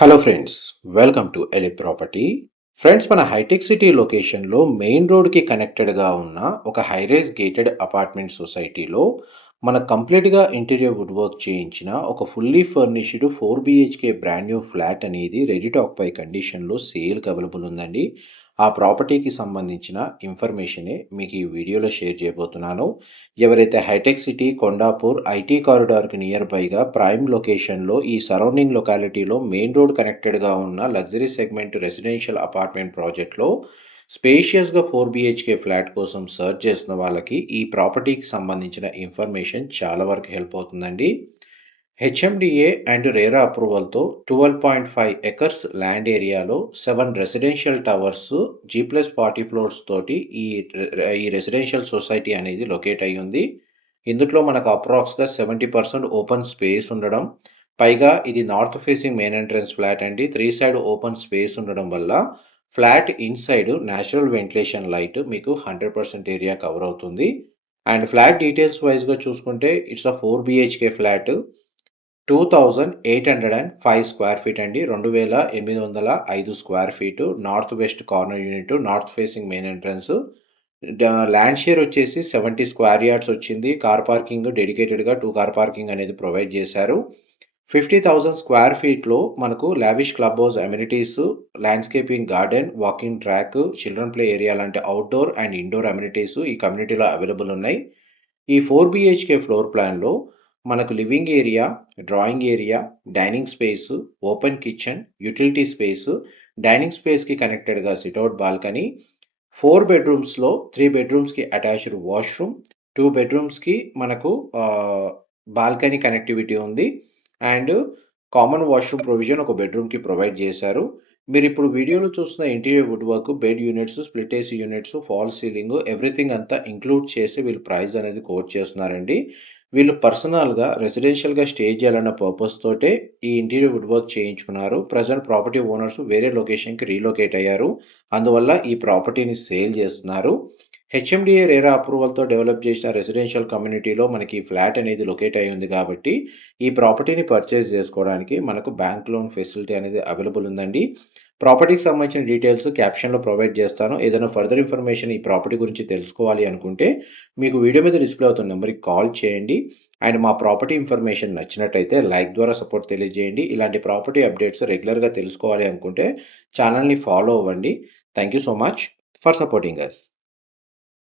Hello friends, welcome to elite property. Friends, మన hitech city లొకేషన్లో main రోడ్కి కనెక్టెడ్గా ఉన్న ఒక హైరైజ్ గేటెడ్ అపార్ట్మెంట్ సొసైటీలో మన కంప్లీట్గా ఇంటీరియర్ వుడ్ వర్క్ చేయించిన ఒక fully furnished 4 BHK brand new flat అనేది రెడీ టు ఆక్యుపై కండిషన్లో సేల్కి అవైలబుల్ ఉందండి. ఆ ప్రాపర్టీకి సంబంధించిన ఇన్ఫర్మేషనే మీకు ఈ వీడియోలో షేర్ చేయబోతున్నాను. ఎవరైతే హైటెక్ సిటీ, కొండాపూర్ ఐటీ కారిడార్కి నియర్ బైగా ప్రైమ్ లొకేషన్లో ఈ సరౌండింగ్ లొకాలిటీలో మెయిన్ రోడ్ కనెక్టెడ్గా ఉన్న లగ్జరీ సెగ్మెంట్ రెసిడెన్షియల్ అపార్ట్మెంట్ ప్రాజెక్ట్లో స్పేషియస్గా 4 BHK ఫ్లాట్ కోసం సర్చ్ చేస్తున్న వాళ్ళకి ఈ ప్రాపర్టీకి సంబంధించిన ఇన్ఫర్మేషన్ చాలా వరకు హెల్ప్ అవుతుందండి. హెచ్ఎండిఏ అండ్ రేరా అప్రూవల్తో 12.5 ఎకర్స్ ల్యాండ్ ఏరియాలో 7 రెసిడెన్షియల్ టవర్స్ G+40 ఫ్లోర్స్ తోటి ఈ రెసిడెన్షియల్ సొసైటీ అనేది లొకేట్ అయ్యి ఉంది. ఇందులో మనకు అప్రాక్స్గా 70% ఓపెన్ స్పేస్ ఉండడం, పైగా ఇది north facing main entrance flat అండి. 3 సైడ్ ఓపెన్ స్పేస్ ఉండడం వల్ల flat inside natural ventilation light మీకు 100% ఏరియా కవర్ అవుతుంది. అండ్ ఫ్లాట్ డీటెయిల్స్ వైజ్గా చూసుకుంటే it's a 4 BHK flat, 2805 square feet అండి. 2805 square feet, north west corner unit, north facing main entrance. Land share వచ్చేసి 70 square yards వచ్చింది. Car parking డెడికేటెడ్గా 2 car parking అనేది provide చేశారు. 50,000 స్క్వేర్ ఫీట్లో మనకు lavish club house amenities, landscaping garden, walking track, children play area లాంటి outdoor and indoor amenities ఈ కమ్యూనిటీలో available ఉన్నాయి. ఈ 4 BHK ఫ్లోర్ ప్లాన్లో మనకు living area, drawing area, dining space, open kitchen, utility space, dining స్పేస్కి కనెక్టెడ్గా సిట్అవుట్ బాల్కనీ, 4 బెడ్రూమ్స్లో 3 బెడ్రూమ్స్కి అటాచ్డ్ వాష్రూమ్, 2 బెడ్రూమ్స్కి మనకు బాల్కనీ కనెక్టివిటీ ఉంది. అండ్ కామన్ వాష్రూమ్ ప్రొవిజన్ ఒక బెడ్రూమ్కి ప్రొవైడ్ చేశారు. మీరు ఇప్పుడు వీడియోలో చూస్తున్న interior wood work, bed units, split AC units, fall ceiling everything అంతా ఇంక్లూడ్ చేసి వీళ్ళు ప్రైస్ అనేది కోట్ చేస్తున్నారండి. వీళ్ళు పర్సనల్గా రెసిడెన్షియల్గా స్టే చేయాలన్న పర్పస్ తోటే ఈ ఇంటీరియర్ వుడ్ వర్క్ చేయించుకున్నారు. ప్రజెంట్ ప్రాపర్టీ ఓనర్స్ వేరే లొకేషన్కి రీలొకేట్ అయ్యారు. అందువల్ల ఈ ప్రాపర్టీని సేల్ చేస్తున్నారు. హెచ్ఎండిఏ రేరా అప్రూవల్తో డెవలప్ చేసిన రెసిడెన్షియల్ కమ్యూనిటీలో మనకి ఈ ఫ్లాట్ అనేది లొకేట్ అయి ఉంది కాబట్టి ఈ ప్రాపర్టీని పర్చేస్ చేసుకోవడానికి మనకు బ్యాంక్ లోన్ ఫెసిలిటీ అనేది అవైలబుల్ ఉందండి. ప్రాపర్టీకి సంబంధించిన డీటెయిల్స్ క్యాప్షన్లో ప్రొవైడ్ చేస్తాను. ఏదైనా ఫర్దర్ ఇన్ఫర్మేషన్ ఈ ప్రాపర్టీ గురించి తెలుసుకోవాలి అనుకుంటే మీకు వీడియో మీద డిస్ప్లే అవుతున్న నెంబర్కి కాల్ చేయండి. అండ్ మా ప్రాపర్టీ ఇన్ఫర్మేషన్ నచ్చినట్టయితే లైక్ ద్వారా సపోర్ట్ తెలియజేయండి. ఇలాంటి ప్రాపర్టీ అప్డేట్స్ రెగ్యులర్గా తెలుసుకోవాలి అనుకుంటే ఛానల్ని ఫాలో అవ్వండి. Thank you so much for supporting us.